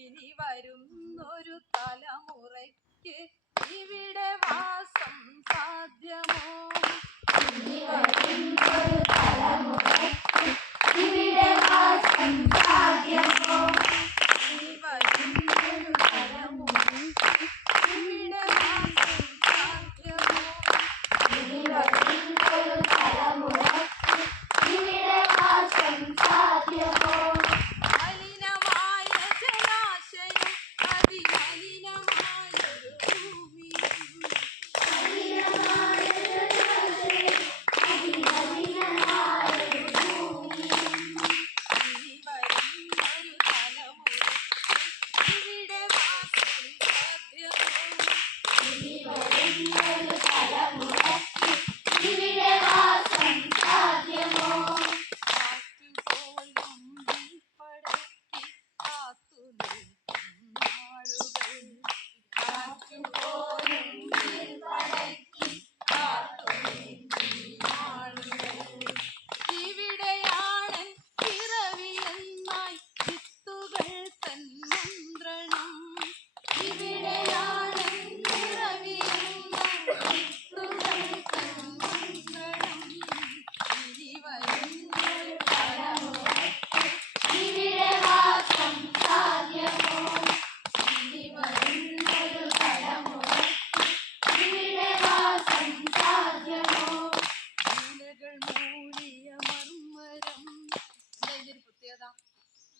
ഇനി വരുന്നൊരു തലമുറയ്ക്ക് ഇവിടെ വാസം സാധ്യമോ? ഇനി വരുന്നൊരു തലമുറയ്ക്ക് ഇവിടെ വാസം സാധ്യമോ? ഇനി വരുന്നൊരു തലമുറയ്ക്ക് ഇവിടെ വാസം സാധ്യമോ? ഇനി വരുന്നൊരു തലമുറയ്ക്ക് ഇവിടെ വാസം സാധ്യമോ?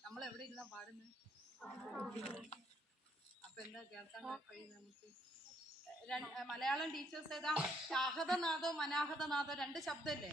നമ്മൾ എവിടെ ഇരുന്നാ പാടുന്നത്? അപ്പൊ എന്താ കേൾക്കാൻ കഴിയുന്നത് നമുക്ക്? മലയാളം ടീച്ചേഴ്സ് ഏതാ? ആഹതനാദോ മനാഹതനാദോ രണ്ട് ശബ്ദമല്ലേ?